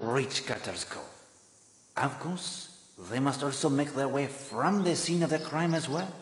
Reach Carter's Cove. Of course, they must also make their way from the scene of the crime as well.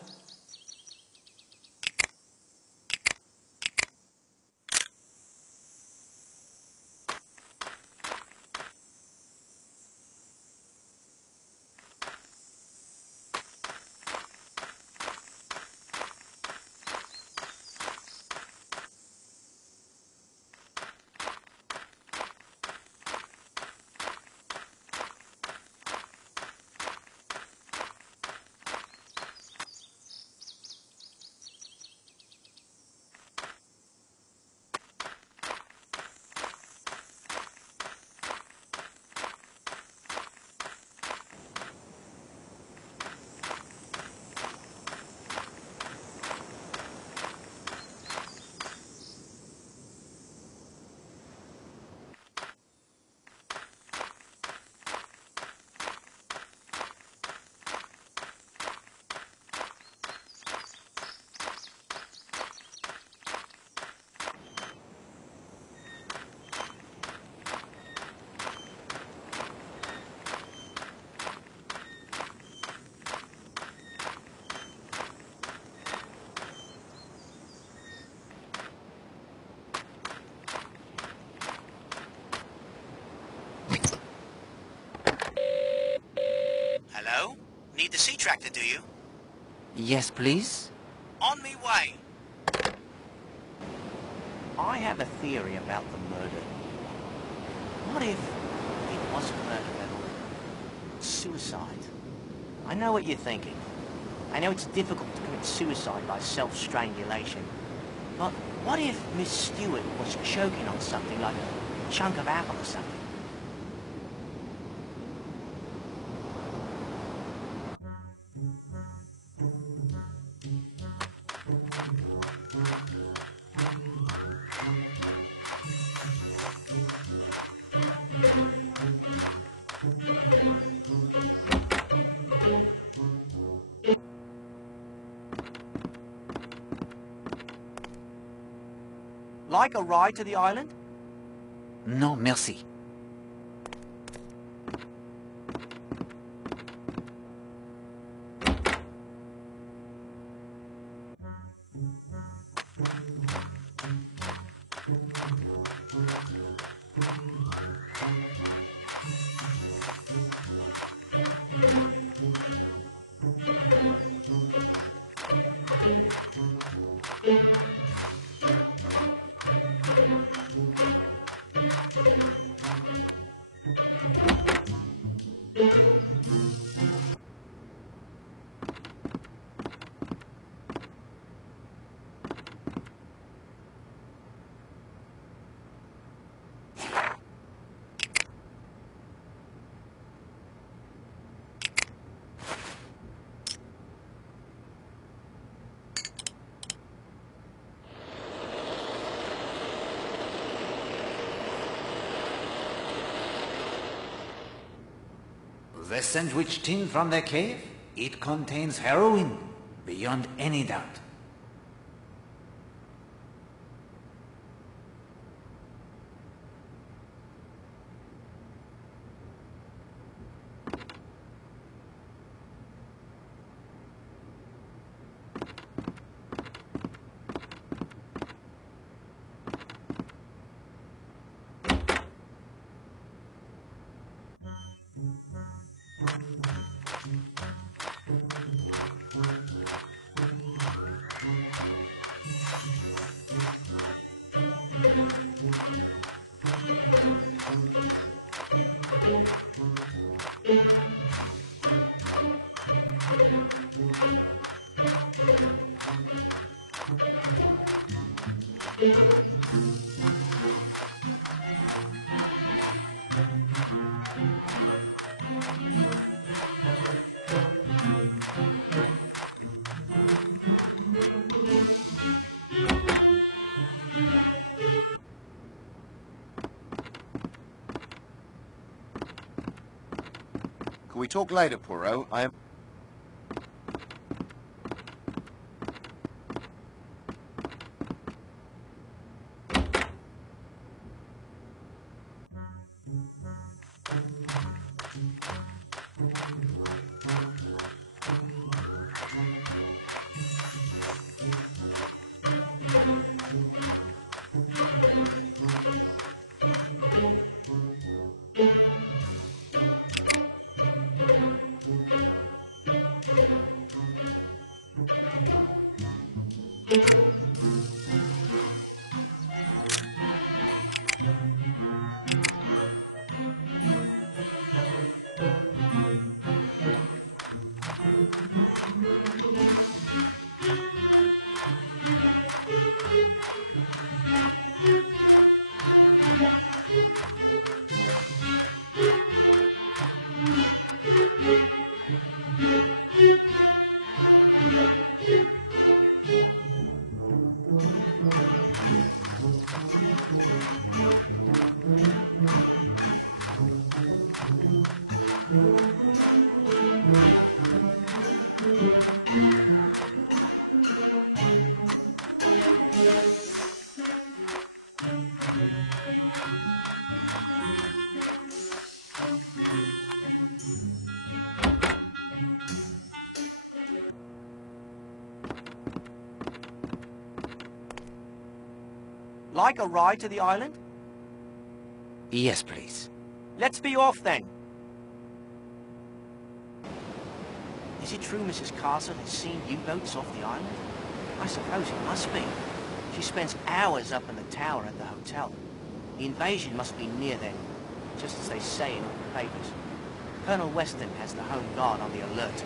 Hello? Need the sea tractor, do you? Yes, please? On me way. I have a theory about the murder. What if it wasn't murder at all? Suicide. I know what you're thinking. I know it's difficult to commit suicide by self-strangulation. But what if Miss Stewart was choking on something like a chunk of apple or something? Like a ride to the island? No, merci. The sandwich tin from the cave? It contains heroin, beyond any doubt. Can we talk later, Poirot? I am... Like a ride to the island? Yes, please. Let's be off then. Is it true Mrs. Castle has seen U-boats off the island? I suppose it must be. She spends hours up in the tower at the hotel. The invasion must be near then, just as they say in all the papers. Colonel Weston has the Home Guard on the alert.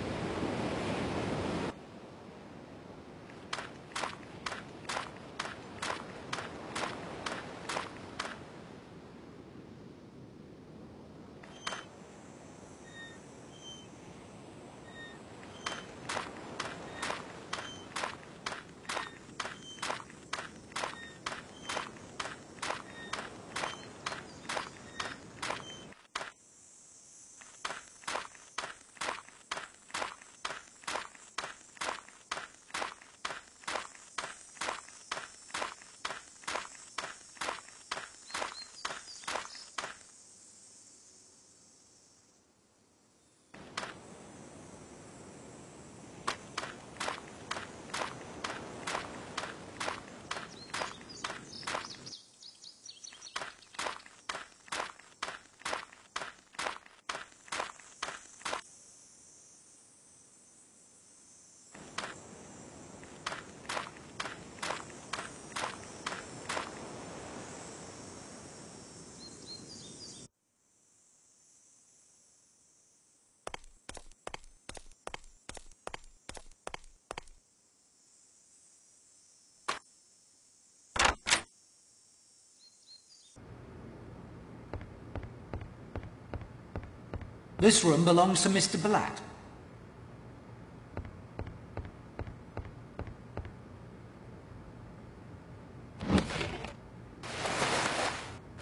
This room belongs to Mr. Blatt.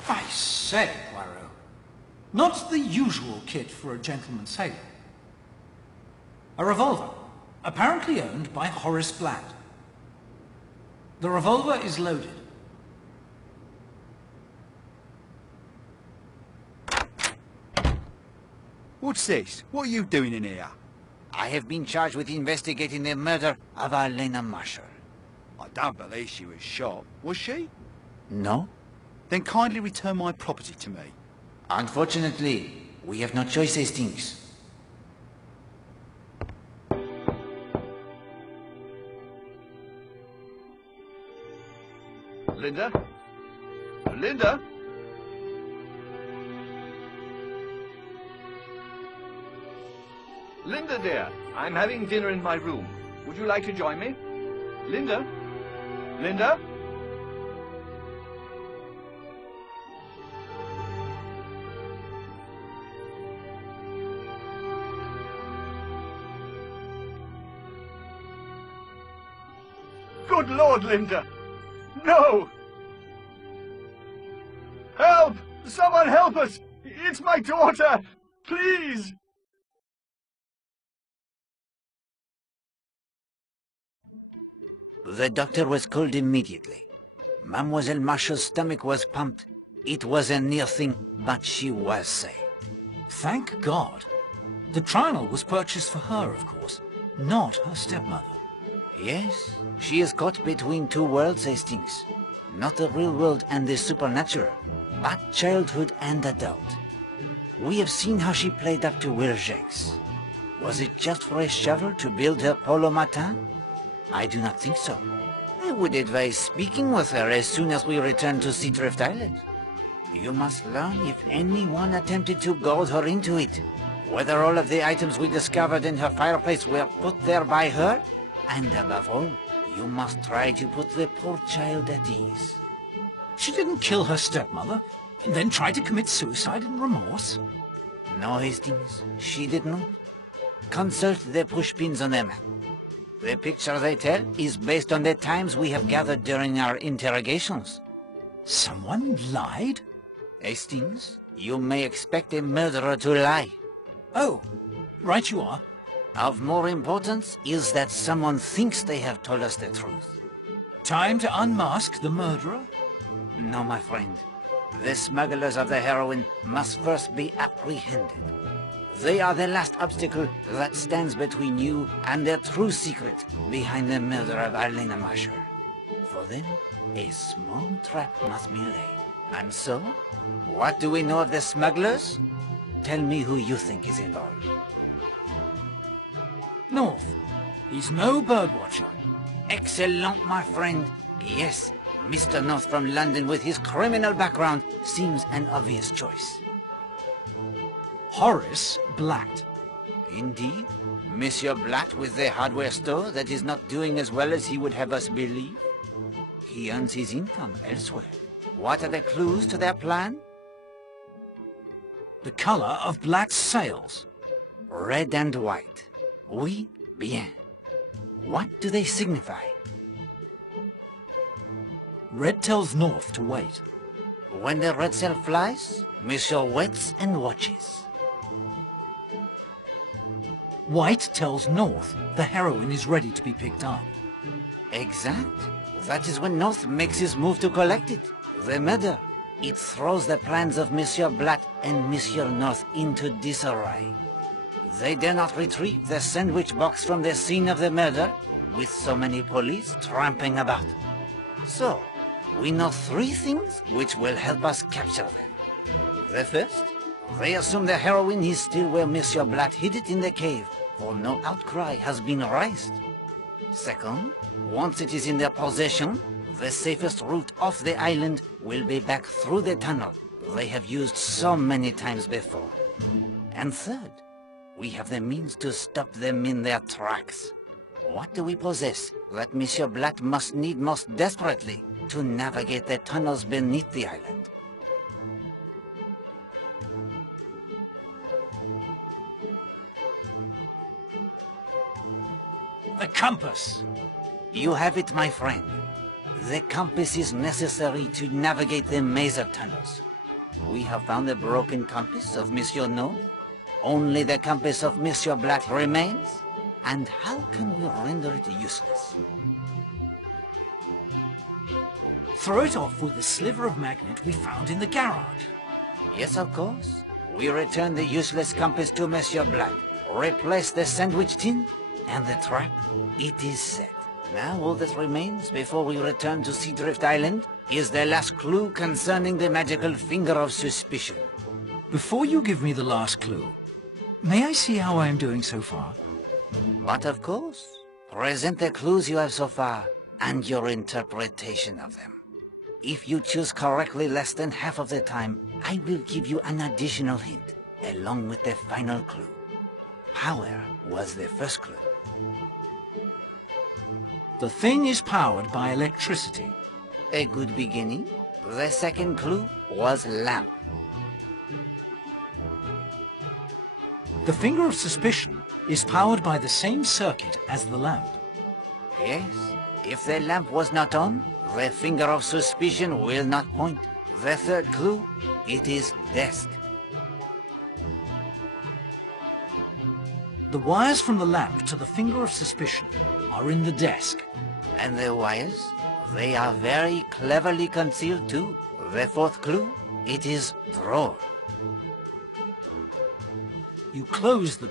I say, Poirot, not the usual kit for a gentleman sailor. A revolver, apparently owned by Horace Blatt. The revolver is loaded. What's this? What are you doing in here? I have been charged with investigating the murder of Elena Marshall. I don't believe she was shot. Was she? No? Then kindly return my property to me. Unfortunately, we have no choice, Hastings. Linda? Linda? Linda, dear, I'm having dinner in my room. Would you like to join me? Linda? Linda? Good Lord, Linda! No! Help! Someone help us! It's my daughter! Please! The doctor was called immediately. Mademoiselle Marshall's stomach was pumped. It was a near thing, but she was saved. Thank God. The trial was purchased for her, of course, not her stepmother. Yes, she is caught between two worlds, Hastings. Not the real world and the supernatural, but childhood and adult. We have seen how she played up to Will Jakes. Was it just for a shovel to build her polo matin? I do not think so. I would advise speaking with her as soon as we return to Seadrift Island. You must learn if anyone attempted to goad her into it, whether all of the items we discovered in her fireplace were put there by her, and above all, you must try to put the poor child at ease. She didn't kill her stepmother, and then try to commit suicide in remorse? No, Hastings, she did not. Consult the pushpins on their map. The picture they tell is based on the times we have gathered during our interrogations. Someone lied? Hastings, you may expect a murderer to lie. Oh, right you are. Of more importance is that someone thinks they have told us the truth. Time to unmask the murderer? No, my friend. The smugglers of the heroin must first be apprehended. They are the last obstacle that stands between you and the true secret behind the murder of Arlene Marshall. For them, a small trap must be laid. And so, what do we know of the smugglers? Tell me who you think is involved. North. He's no birdwatcher. Excellent, my friend. Yes, Mr. North from London with his criminal background seems an obvious choice. Horace Blatt. Indeed. Monsieur Blatt with the hardware store that is not doing as well as he would have us believe. He earns his income elsewhere. What are the clues to their plan? The color of Blatt's sails. Red and white. Oui, bien. What do they signify? Red tells North to wait. When the red sail flies, Monsieur waits and watches. White tells North the heroin is ready to be picked up. Exact. That is when North makes his move to collect it. The murder. It throws the plans of Monsieur Blatt and Monsieur North into disarray. They dare not retrieve the sandwich box from the scene of the murder, with so many police tramping about. So, we know three things which will help us capture them. The first, they assume the heroin is still where Monsieur Blatt hid it in the cave, for no outcry has been raised. Second, once it is in their possession, the safest route off the island will be back through the tunnel they have used so many times before. And third, we have the means to stop them in their tracks. What do we possess that Monsieur Blatt must need most desperately to navigate the tunnels beneath the island? The compass. You have it, my friend. The compass is necessary to navigate the maze of tunnels. We have found the broken compass of Monsieur North. Only the compass of Monsieur Blatt remains. And how can we render it useless? Throw it off with the sliver of magnet we found in the garage. Yes, of course. We return the useless compass to Monsieur Blatt, replace the sandwich tin, and the trap, it is set. Now all that remains before we return to Seadrift Island is the last clue concerning the magical finger of suspicion. Before you give me the last clue, may I see how I am doing so far? But of course, present the clues you have so far, and your interpretation of them. If you choose correctly less than half of the time, I will give you an additional hint, along with the final clue. Power was the first clue. The thing is powered by electricity. A good beginning. The second clue was lamp. The finger of suspicion is powered by the same circuit as the lamp. Yes, if the lamp was not on, the finger of suspicion will not point. The third clue, it is desk. The wires from the lamp to the finger of suspicion are in the desk. And the wires? They are very cleverly concealed too. The fourth clue, it is drawer. You close the